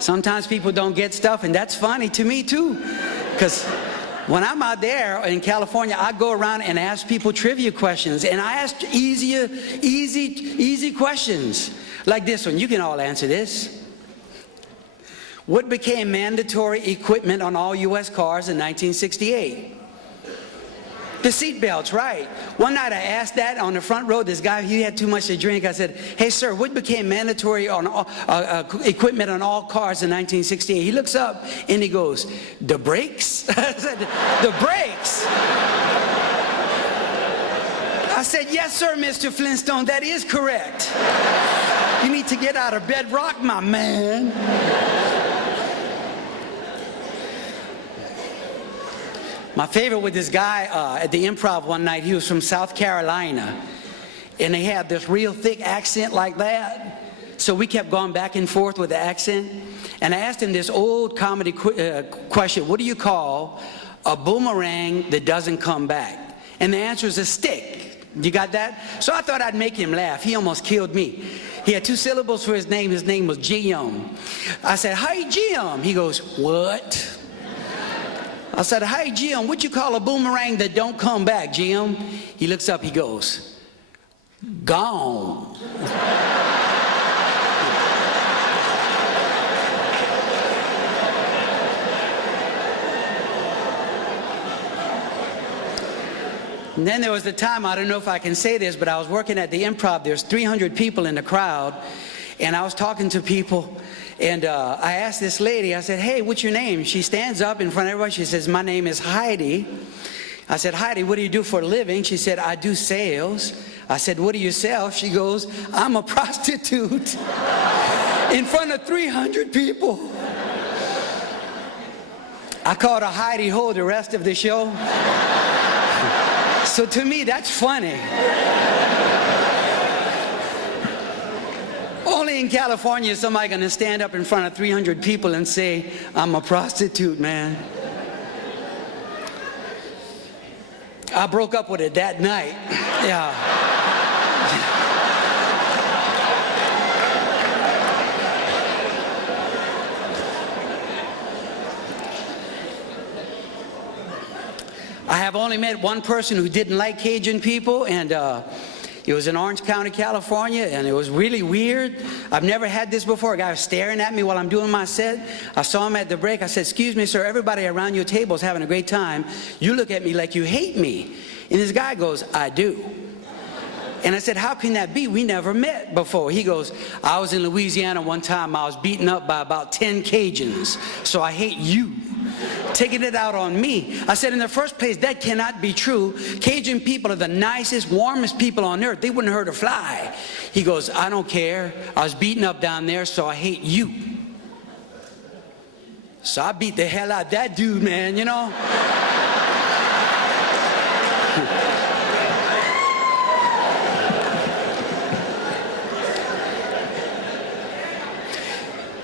Sometimes people don't get stuff, and that's funny to me too. Because when I'm out there in California, I go around and ask people trivia questions. And I ask easy questions. Like this one. You can all answer this. What became mandatory equipment on all U.S. cars in 1968? The seat belts, right. One night I asked that on the front row. This guy, he had too much to drink. I said, hey, sir, what became mandatory on equipment on all cars in 1968? He looks up and he goes, the brakes? I said, the brakes? I said, yes, sir, Mr. Flintstone, that is correct. You need to get out of bedrock, my man. My favorite with this guy at the Improv one night, he was from South Carolina. And he had this real thick accent like that. So we kept going back and forth with the accent. And I asked him this old comedy question. What do you call a boomerang that doesn't come back? And the answer is a stick. You got that? So I thought I'd make him laugh. He almost killed me. He had 2 syllables for his name. His name was Jim. I said, hi, Jim. He goes, what? I said, hey, Jim, what you call a boomerang that don't come back, Jim? He looks up, he goes, gone. And then there was the time, I don't know if I can say this, but I was working at the Improv. There's 300 people in the crowd, and I was talking to people. And I asked this lady, I said, hey, what's your name? She stands up in front of everybody. She says, my name is Heidi. I said, Heidi, what do you do for a living? She said, I do sales. I said, what do you sell? She goes, I'm a prostitute. In front of 300 people. I called her Heidi Ho the rest of the show. So to me, that's funny. Only in California is somebody going to stand up in front of 300 people and say, I'm a prostitute, man. I broke up with it that night. Yeah. I have only met one person who didn't like Cajun people, and it was in Orange County, California, and it was really weird. I've never had this before. A guy was staring at me while I'm doing my set. I saw him at the break. I said, excuse me, sir, everybody around your table is having a great time. You look at me like you hate me. And this guy goes, I do. And I said, how can that be? We never met before. He goes, I was in Louisiana one time. I was beaten up by about 10 Cajuns, so I hate you. Taking it out on me. I said, in the first place, that cannot be true. Cajun people are the nicest, warmest people on earth. They wouldn't hurt a fly. He goes, I don't care. I was beaten up down there, so I hate you. So I beat the hell out of that dude, man, you know.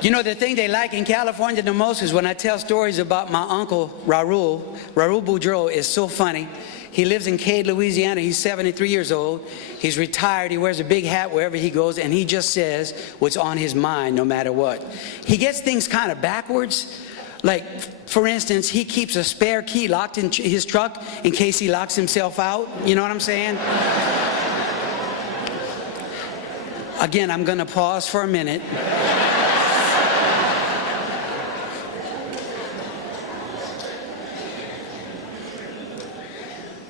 You know, the thing they like in California the most is when I tell stories about my uncle, Raul. Raul Boudreau is so funny. He lives in Cade, Louisiana. He's 73 years old. He's retired. He wears a big hat wherever he goes, and he just says what's on his mind no matter what. He gets things kind of backwards. Like, for instance, he keeps a spare key locked in his truck in case he locks himself out. You know what I'm saying? Again, I'm going to pause for a minute.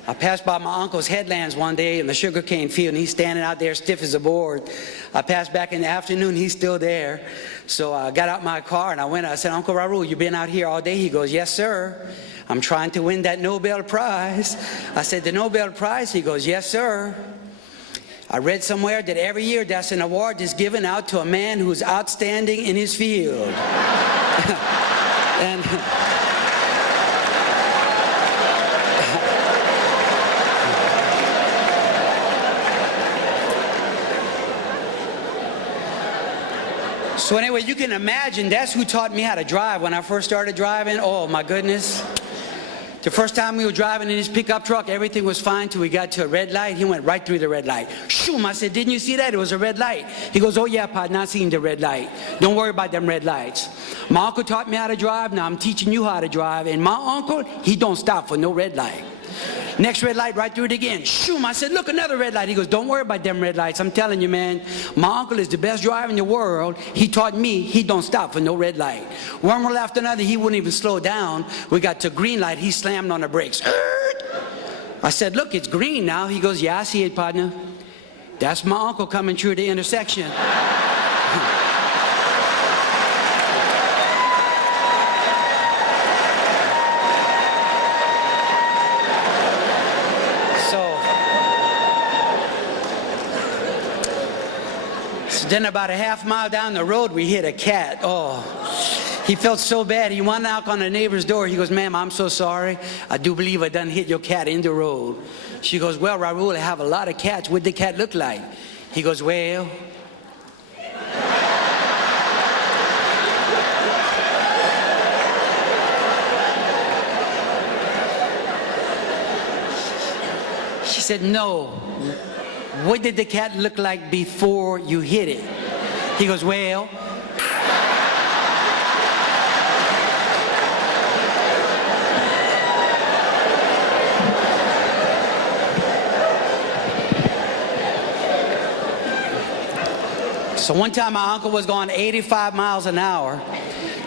I passed by my uncle's headlands one day in the sugarcane field, and he's standing out there stiff as a board. I passed back in the afternoon, he's still there. So I got out my car and I said, Uncle Raul, you been out here all day? He goes, yes, sir. I'm trying to win that Nobel Prize. I said, the Nobel Prize? He goes, yes, sir. I read somewhere that every year that's an award that's given out to a man who's outstanding in his field. And so anyway, you can imagine that's who taught me how to drive when I first started driving. Oh my goodness. The first time we were driving in his pickup truck, everything was fine till we got to a red light. He went right through the red light. Shoom! I said, didn't you see that? It was a red light. He goes, oh yeah, partner, I seen the red light. Don't worry about them red lights. My uncle taught me how to drive. Now I'm teaching you how to drive. And my uncle, he don't stop for no red light. Next red light, right through it again. Shoom! I said, look, another red light. He goes, don't worry about them red lights. I'm telling you, man, my uncle is the best driver in the world. He taught me he don't stop for no red light. One more after another, he wouldn't even slow down. We got to green light. He slammed on the brakes. I said, look, it's green now. He goes, yeah, I see it, partner. That's my uncle coming through the intersection. Then about a half mile down the road, we hit a cat. Oh, he felt so bad. He went knock on the neighbor's door. He goes, ma'am, I'm so sorry. I do believe I done hit your cat in the road. She goes, well, Raul, I have a lot of cats. What did the cat look like? He goes, well. She said, no. What did the cat look like before you hit it? He goes, well. So one time my uncle was going 85 miles an hour,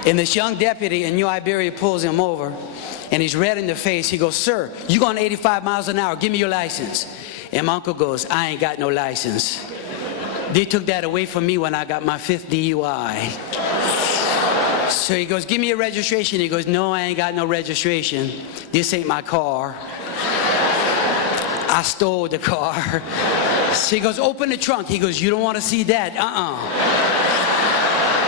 and this young deputy in New Iberia pulls him over, and he's red in the face. He goes, sir, you going 85 miles an hour. Give me your license. And my uncle goes, I ain't got no license. They took that away from me when I got my 5th DUI. So he goes, give me your registration. He goes, no, I ain't got no registration. This ain't my car. I stole the car. So he goes, open the trunk. He goes, you don't want to see that?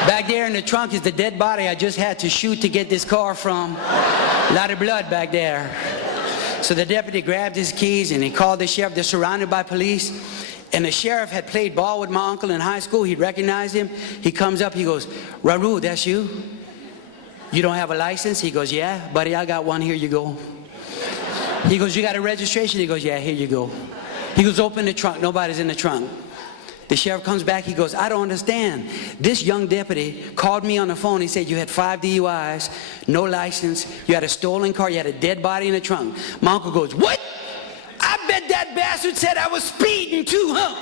Back there in the trunk is the dead body I just had to shoot to get this car from. A lot of blood back there. So the deputy grabbed his keys and he called the sheriff. They're surrounded by police. And the sheriff had played ball with my uncle in high school. He recognized him. He comes up. He goes, Raru, that's you? You don't have a license? He goes, yeah, buddy, I got one. Here you go. He goes, you got a registration? He goes, yeah, here you go. He goes, open the trunk. Nobody's in the trunk. The sheriff comes back. He goes, I don't understand. This young deputy called me on the phone. He said you had 5 DUIs, no license, you had a stolen car, you had a dead body in the trunk. My uncle goes, what? I bet that bastard said I was speeding too, huh?